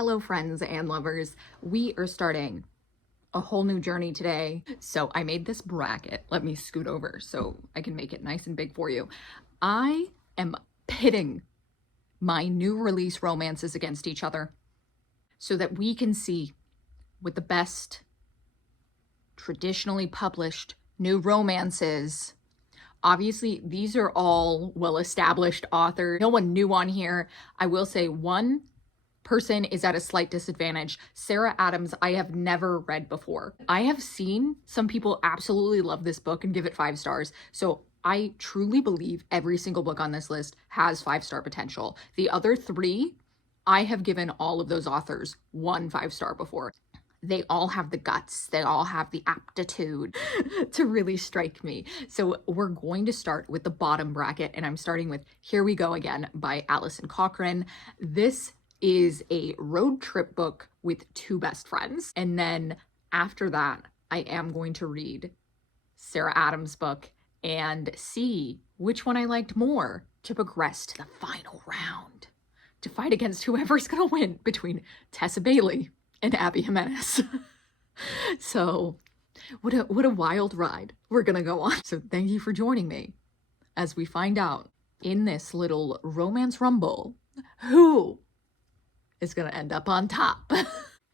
Hello, friends and lovers. We are starting a whole new journey today. So I made this bracket. Let me scoot over so I can make it nice and big for you. I am pitting my new release romances against each other so that we can see what the best traditionally published new romances. Obviously, these are all well-established authors. No one new on here. I will say one person is at a slight disadvantage. Sarah Adams, I have never read before. I have seen some people absolutely love this book and give it 5 stars. So I truly believe every single book on this list has 5-star potential. The other 3, I have given all of those authors 1 5-star before. They all have the guts, they all have the aptitude to really strike me. So we're going to start with the bottom bracket, and I'm starting with Here We Go Again by Alison Cochrun. This is a road trip book with 2 best friends. And then after that, I am going to read Sarah Adams' book and see which one I liked more to progress to the final round, to fight against whoever's gonna win between Tessa Bailey and Abby Jimenez. So what a wild ride we're gonna go on. So thank you for joining me as we find out in this little romance rumble who is gonna end up on top.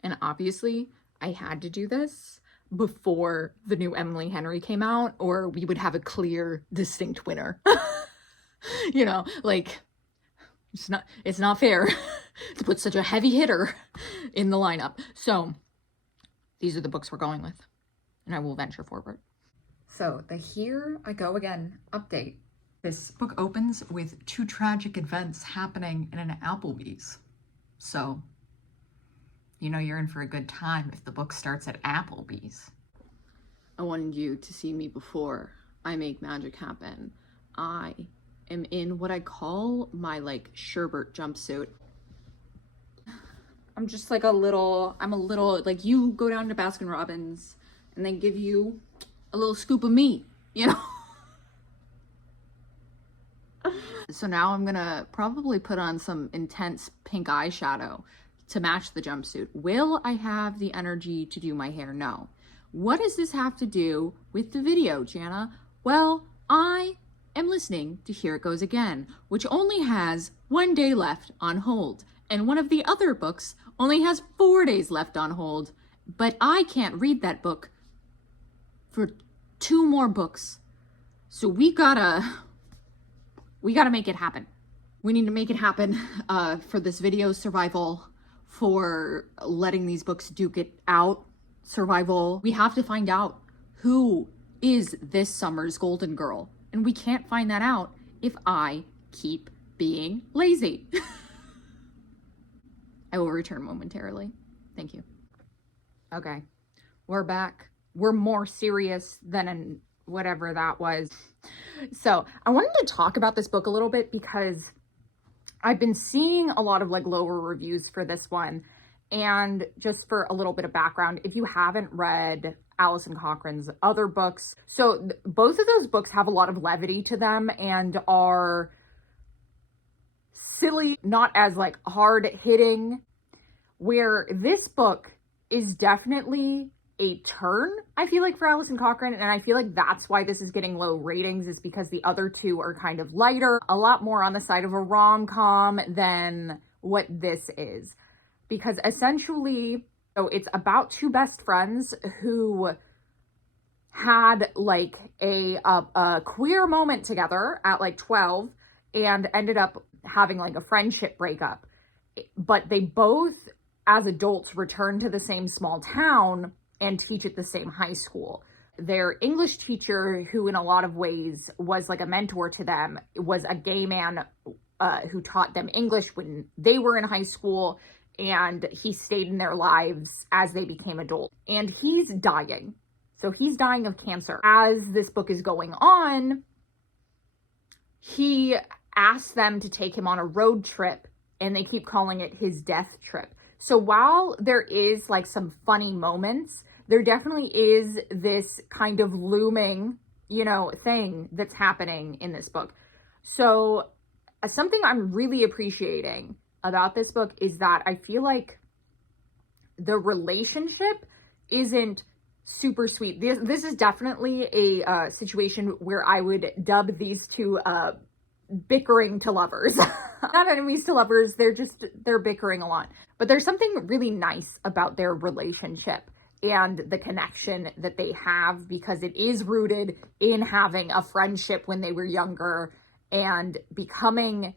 And obviously I had to do this before the new Emily Henry came out, or we would have a clear, distinct winner. You know, like, it's not fair to put such a heavy hitter in the lineup. So these are the books we're going with, and I will venture forward. So the Here I Go Again update. This book opens with 2 tragic events happening in an Applebee's. So, you know you're in for a good time if the book starts at Applebee's. I wanted you to see me before I make magic happen. I am in what I call my sherbet jumpsuit. I'm just I'm a little, like, you go down to Baskin Robbins and they give you a little scoop of meat, you know? So now I'm gonna probably put on some intense pink eyeshadow to match the jumpsuit. Will I have the energy to do my hair? No. What does this have to do with the video, Jana? Well, I am listening to Here It Goes Again, which only has 1 day left on hold. And one of the other books only has 4 days left on hold. But I can't read that book for 2 more books. So we gotta make it happen. We need to make it happen for this video survival, for letting these books duke it out survival. We have to find out who is this summer's golden girl. And we can't find that out if I keep being lazy. I will return momentarily. Thank you. Okay, we're back. We're more serious than whatever that was. So I wanted to talk about this book a little bit because I've been seeing a lot of lower reviews for this one. And just for a little bit of background, if you haven't read Alison Cochrun's other books, so both of those books have a lot of levity to them and are silly, not as hard hitting, where this book is definitely a turn, I feel like, for Alison Cochrun, and I feel like that's why this is getting low ratings, is because the other 2 are kind of lighter, a lot more on the side of a rom-com than what this is. Because essentially, so it's about 2 best friends who had a queer moment together at 12 and ended up having a friendship breakup. But they both, as adults, returned to the same small town and teach at the same high school. Their English teacher, who in a lot of ways was a mentor to them, was a gay man who taught them English when they were in high school, and he stayed in their lives as they became adults. And he's dying. So he's dying of cancer. As this book is going on, he asks them to take him on a road trip, and they keep calling it his death trip. So while there is some funny moments, there definitely is this kind of looming, thing that's happening in this book. So something I'm really appreciating about this book is that I feel like the relationship isn't super sweet. This is definitely a situation where I would dub these two bickering to lovers. Not enemies to lovers, they're bickering a lot. But there's something really nice about their relationship and the connection that they have, because it is rooted in having a friendship when they were younger and becoming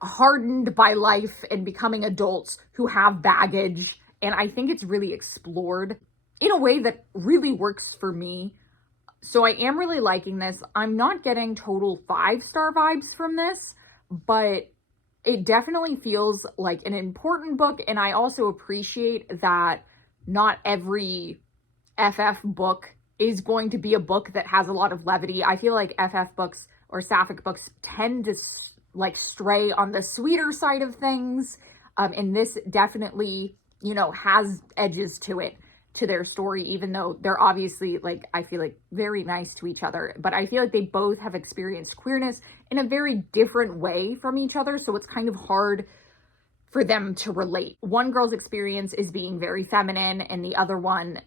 hardened by life and becoming adults who have baggage. And I think it's really explored in a way that really works for me. So I am really liking this. I'm not getting total 5-star vibes from this, but it definitely feels like an important book. And I also appreciate that not every FF book is going to be a book that has a lot of levity. I feel like FF books or sapphic books tend to like stray on the sweeter side of things. And this definitely, you know, has edges to it, to their story, even though they're obviously, like, I feel like very nice to each other. But I feel like they both have experienced queerness in a very different way from each other. So it's kind of hard for them to relate. One girl's experience is being very feminine, and the other one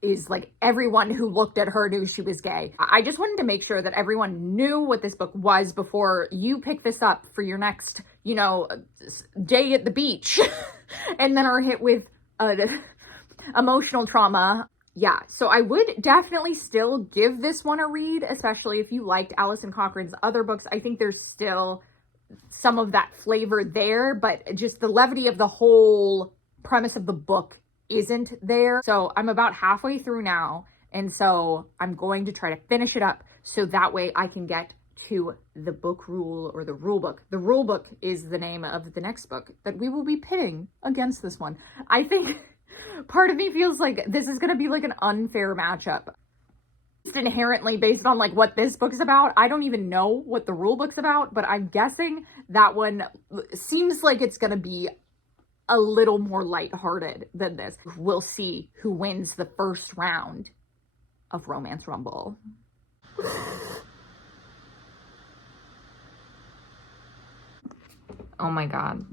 is like everyone who looked at her knew she was gay. I just wanted to make sure that everyone knew what this book was before you pick this up for your next, you know, day at the beach and then are hit with emotional trauma. Yeah, so I would definitely still give this one a read, especially if you liked Alison Cochran's other books. I think there's still some of that flavor there, but just the levity of the whole premise of the book isn't there. So I'm about halfway through now, and so I'm going to try to finish it up so that way I can get to the book rule, or the rule book. The rule book is the name of the next book that we will be pitting against this one. I think part of me feels like this is going to be like an unfair matchup. Just inherently based on like what this book's about. I don't even know what the rule book's about, but I'm guessing that one seems like it's going to be a little more lighthearted than this. We'll see who wins the first round of Romance Rumble. Oh my God.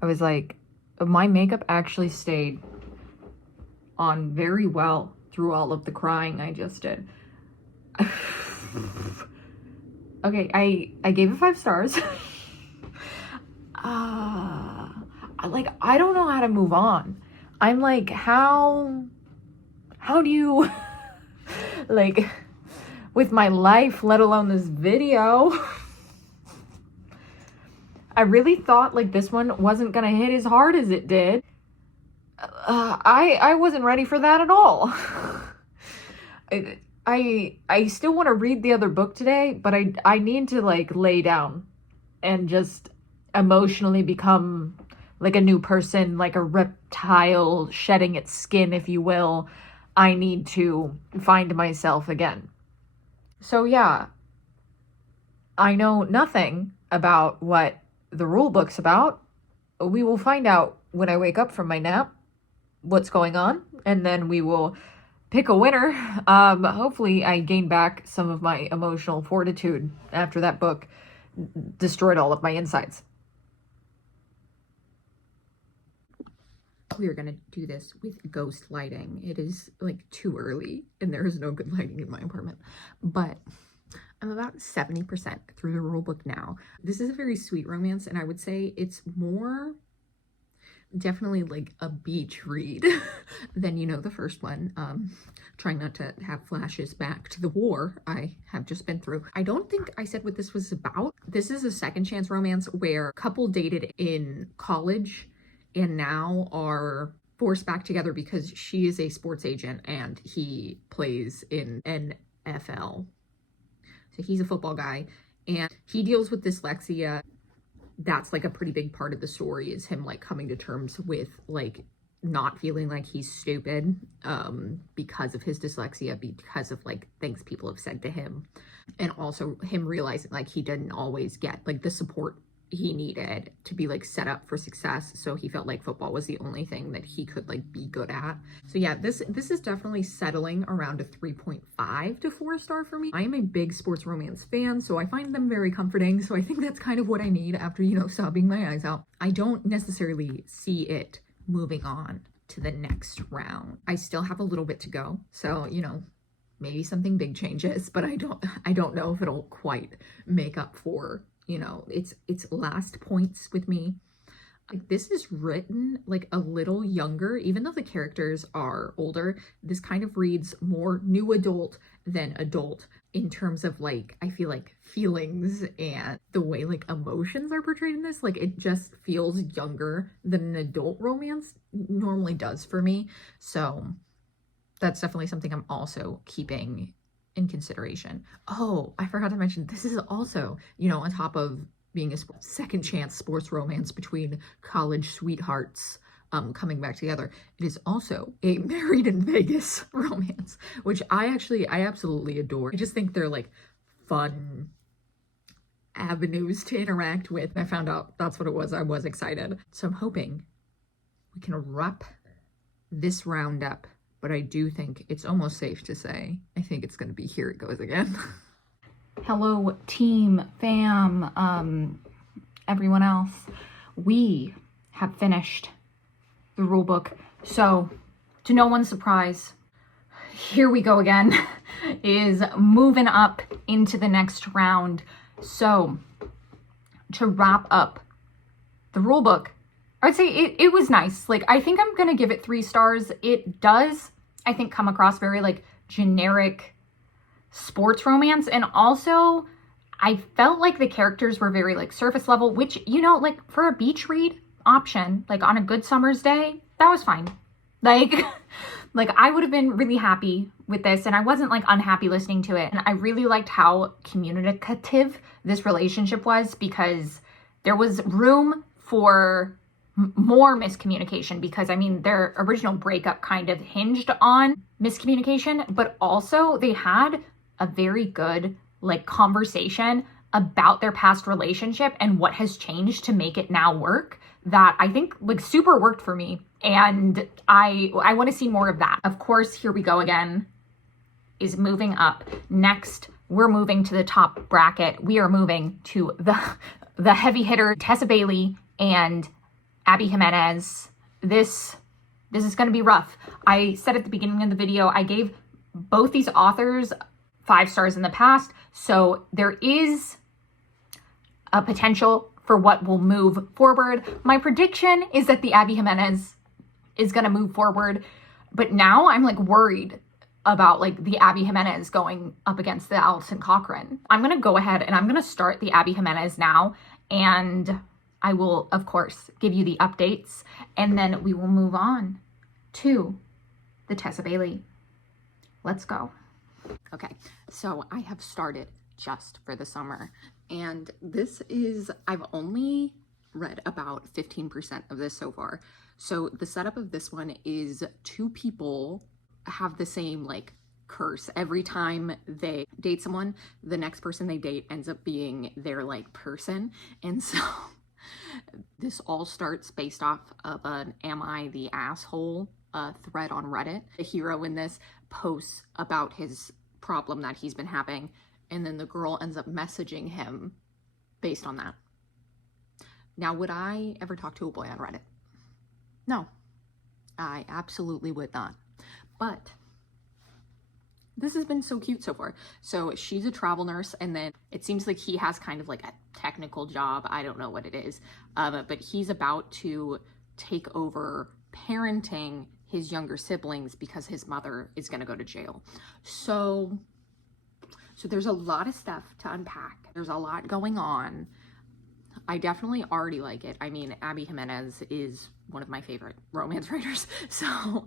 I was like, my makeup actually stayed on very well through all of the crying I just did. Okay, I gave it 5 stars. I don't know how to move on. I'm like, how do you, like, with my life, let alone this video? I really thought like this one wasn't gonna hit as hard as it did. I wasn't ready for that at all. I still want to read the other book today, but I need to like lay down and just emotionally become like a new person, like a reptile shedding its skin, if you will. I need to find myself again. So yeah, I know nothing about what the rule book's about. We will find out when I wake up from my nap what's going on, and then we will pick a winner. Hopefully I gain back some of my emotional fortitude after that book destroyed all of my insides. We are going to do this with ghost lighting. It is like too early and there is no good lighting in my apartment, but I'm about 70% through the rule book now. This is a very sweet romance, and I would say it's more definitely like a beach read than, you know, the first one. Trying not to have flashes back to the war I have just been through. I don't think I said what this was about. This is a second chance romance where a couple dated in college and now are forced back together because she is a sports agent and he plays in NFL. So he's a football guy and he deals with dyslexia. That's like a pretty big part of the story, is him like coming to terms with like not feeling like he's stupid because of his dyslexia, because of like things people have said to him, and also him realizing like he didn't always get like the support he needed to be like set up for success. So he felt like football was the only thing that he could like be good at. So yeah, this is definitely settling around a 3.5 to 4 star for me. I am a big sports romance fan, so I find them very comforting. So I think that's kind of what I need after, you know, sobbing my eyes out. I don't necessarily see it moving on to the next round. I still have a little bit to go, so you know, maybe something big changes, but I don't know if it'll quite make up for, you know, it's last points with me. Like, this is written like a little younger, even though the characters are older. This kind of reads more new adult than adult in terms of, like, I feel like feelings and the way like emotions are portrayed in this. Like, it just feels younger than an adult romance normally does for me. So that's definitely something I'm also keeping in consideration. Oh, I forgot to mention, this is also, you know, on top of being a second chance sports romance between college sweethearts coming back together, it is also a Married in Vegas romance, which I absolutely adore. I just think they're like fun avenues to interact with. I found out that's what it was. I was excited. So I'm hoping we can wrap this round up, but I do think it's almost safe to say, I think it's going to be Here It Goes Again. Hello, team, fam, everyone else. We have finished the rule book. So, to no one's surprise, Here We Go Again is moving up into the next round. So, to wrap up the rule book, I would say it was nice. Like, I think I'm going to give it 3 stars. It does, I think, come across very, like, generic sports romance, and also I felt like the characters were very like surface level, which, you know, like for a beach read option, like on a good summer's day, that was fine. Like like I would have been really happy with this, and I wasn't like unhappy listening to it. And I really liked how communicative this relationship was, because there was room for more miscommunication, because I mean their original breakup kind of hinged on miscommunication, but also they had a very good like conversation about their past relationship and what has changed to make it now work, that I think like super worked for me. And I want to see more of that. Of course, Here We Go Again is moving up. Next, we're moving to the top bracket. We are moving to the heavy hitter, Tessa Bailey and Abby Jimenez. This is going to be rough. I said at the beginning of the video, I gave both these authors 5 stars in the past, so there is a potential for what will move forward. My prediction is that the Abby Jimenez is going to move forward, but now I'm like worried about like the Abby Jimenez going up against the Allison Cochran. I'm going to go ahead and I'm going to start the Abby Jimenez now, and I will, of course, give you the updates, and then we will move on to the Tessa Bailey. Let's go. Okay, so I have started Just for the Summer, and this is, I've only read about 15% of this so far. So the setup of this one is 2 people have the same like curse. Every time they date someone, the next person they date ends up being their like person. And so this all starts based off of an Am I the Asshole thread on Reddit. The hero in this posts about his problem that he's been having, and then the girl ends up messaging him based on that. Now, would I ever talk to a boy on Reddit? No, I absolutely would not. But this has been so cute so far. So she's a travel nurse, and then it seems like he has kind of like a technical job. I don't know what it is, but he's about to take over parenting his younger siblings because his mother is going to go to jail. So there's a lot of stuff to unpack. There's a lot going on. I definitely already like it. I mean, Abby Jimenez is one of my favorite romance writers, so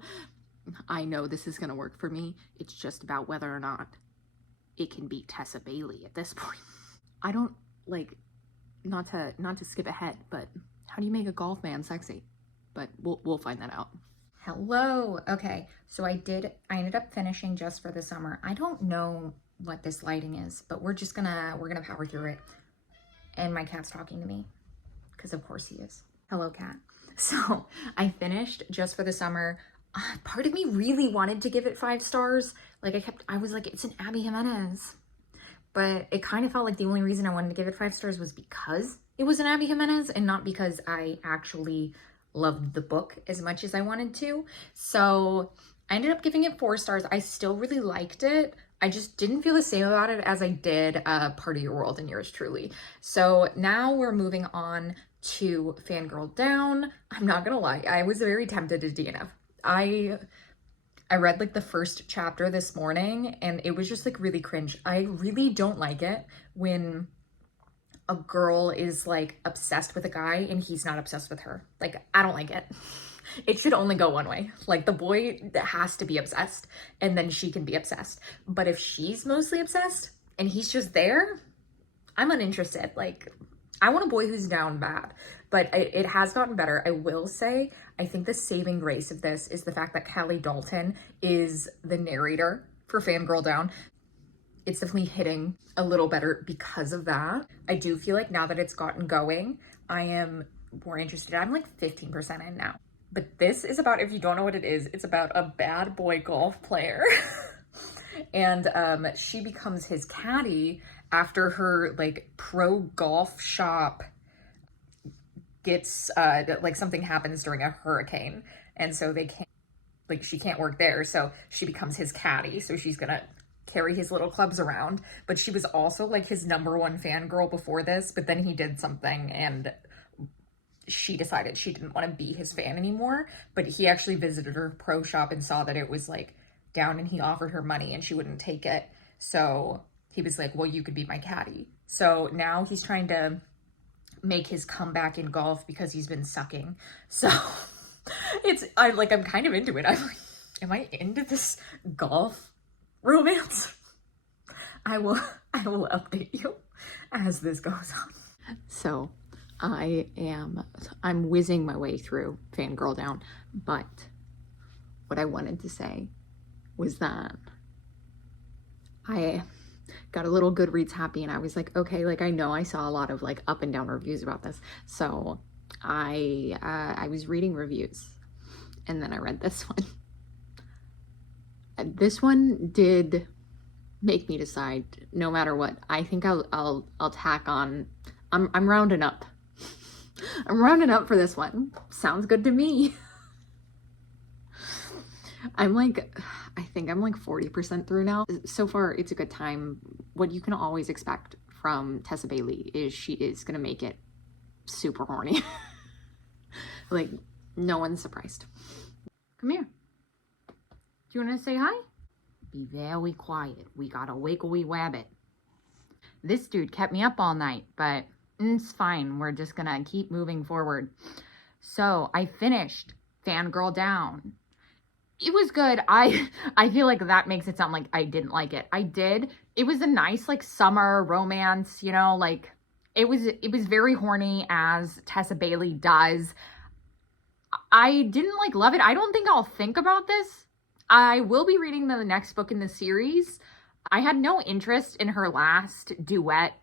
I know this is going to work for me. It's just about whether or not it can beat Tessa Bailey at this point. I don't like, not to skip ahead, but how do you make a golf man sexy? But we'll find that out. Hello. Okay, so I ended up finishing Just for the Summer. I don't know what this lighting is, but we're gonna power through it. And my cat's talking to me, because of course he is. Hello, cat. So I finished Just for the Summer. Part of me really wanted to give it 5 stars. Like I was like, it's an Abby Jimenez. But it kind of felt like the only reason I wanted to give it 5 stars was because it was an Abby Jimenez, and not because I actually loved the book as much as I wanted to. So I ended up giving it 4 stars. I still really liked it. I just didn't feel the same about it as I did Part of Your World and Yours Truly. So now we're moving on to Fangirl Down. I'm not gonna lie, I was very tempted to DNF. I read like the first chapter this morning and it was just like really cringe. I really don't like it when a girl is like obsessed with a guy and he's not obsessed with her. Like, I don't like it. It should only go one way. Like, the boy has to be obsessed and then she can be obsessed. But if she's mostly obsessed and he's just there, I'm uninterested. Like, I want a boy who's down bad. But it has gotten better. I will say, I think the saving grace of this is the fact that Kelly Dalton is the narrator for Fangirl Down. It's definitely hitting a little better because of that. I do feel like now that it's gotten going, I am more interested. I'm like 15% in now. But this is about, if you don't know what it is, it's about a bad boy golf player. And she becomes his caddy after her like pro golf shop gets like something happens during a hurricane. And so they can't, like, she can't work there. So she becomes his caddy. So she's gonna carry his little clubs around. But she was also like his #1 fangirl before this, but then he did something and she decided she didn't want to be his fan anymore. But he actually visited her pro shop and saw that it was like down and he offered her money and she wouldn't take it. So he was like, well, you could be my caddy. So now he's trying to make his comeback in golf because he's been sucking. So I'm kind of into it. I'm like, am I into this golf romance? I will update you as this goes on. So I'm whizzing my way through Fangirl Down, but what I wanted to say was that I got a little Goodreads happy and I was like, okay, like I know I saw a lot of like up and down reviews about this. So I was reading reviews and then I read this one. This one did make me decide, no matter what, I think I'll tack on, I'm rounding up. I'm rounding up for this one. Sounds good to me. I think I'm like 40% through now. So far, it's a good time. What you can always expect from Tessa Bailey is she is gonna make it super horny. Like, no one's surprised. Come here. Do you wanna say hi? Be very quiet. We got a wiggly wabbit. This dude kept me up all night, but it's fine. We're just gonna keep moving forward. So I finished Fangirl Down. It was good. I feel like that makes it sound like I didn't like it. I did. It was a nice like summer romance, you know, like it was very horny as Tessa Bailey does. I didn't like love it. I don't think I'll think about this. I will be reading the next book in the series. I had no interest in her last duet.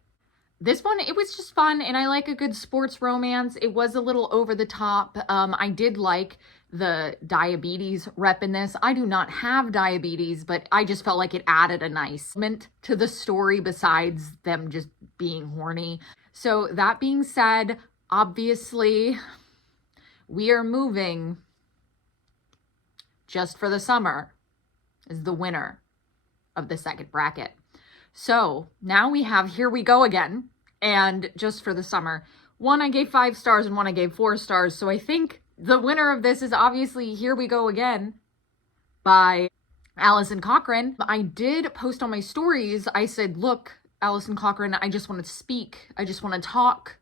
This one, it was just fun, and I like a good sports romance. It was a little over the top. I did like the diabetes rep in this. I do not have diabetes, but I just felt like it added a nice element to the story besides them just being horny. So that being said, obviously, We Are Moving Just for the Summer is the winner of the second bracket. So now we have Here We Go Again and Just for the Summer. One I gave 5 stars and one I gave 4 stars. So I think the winner of this is obviously Here We Go Again by Allison Cochran. I did post on my stories. I said, look, Allison Cochran, I just want to speak. I just want to talk.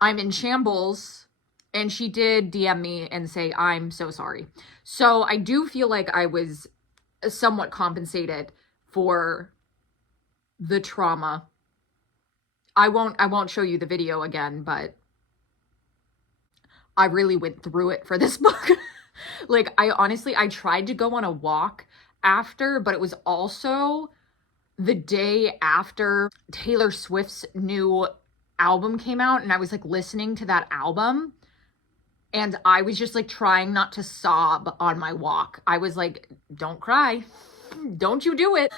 I'm in shambles. And she did DM me and say, I'm so sorry. So I do feel like I was somewhat compensated for the trauma. I won't show you the video again, but I really went through it for this book. Like, I tried to go on a walk after, but it was also the day after Taylor Swift's new album came out, and I was like listening to that album, and I was just like trying not to sob on my walk. I was like, don't cry. Don't you do it.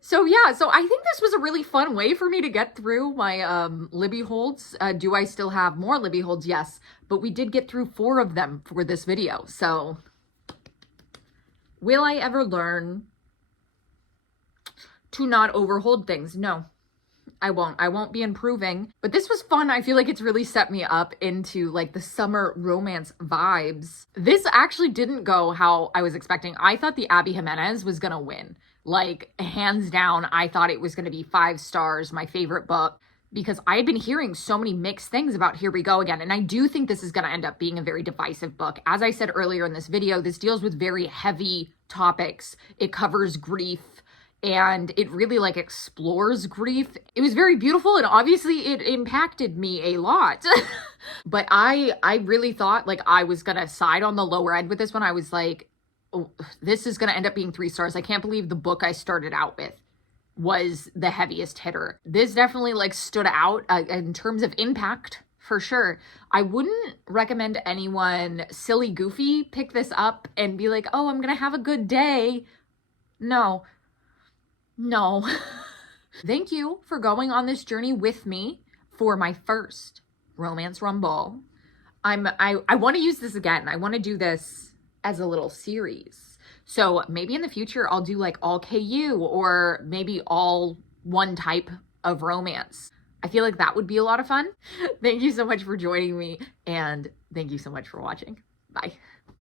So yeah, so I think this was a really fun way for me to get through my Libby holds. Do I still have more Libby holds? Yes, but we did get through 4 of them for this video. So will I ever learn to not overhold things? No, I won't. I won't be improving. But this was fun. I feel like it's really set me up into like the summer romance vibes. This actually didn't go how I was expecting. I thought the Abby Jimenez was gonna win. Like, hands down, I thought it was gonna be 5 stars, my favorite book, because I had been hearing so many mixed things about Here We Go Again. And I do think this is gonna end up being a very divisive book. As I said earlier in this video, this deals with very heavy topics. It covers grief, and it really like explores grief. It was very beautiful, and obviously it impacted me a lot. But I really thought like I was gonna side on the lower end with this one. I was like, oh, this is gonna end up being 3 stars. I can't believe the book I started out with was the heaviest hitter. This definitely like stood out in terms of impact, for sure. I wouldn't recommend anyone silly goofy pick this up and be like, oh, I'm gonna have a good day. No. Thank you for going on this journey with me for my first Romance Rumble. I want to use this again. I want to do this as a little series. So maybe in the future I'll do like all KU, or maybe all one type of romance. I feel like that would be a lot of fun. Thank you so much for joining me, and thank you so much for watching. Bye.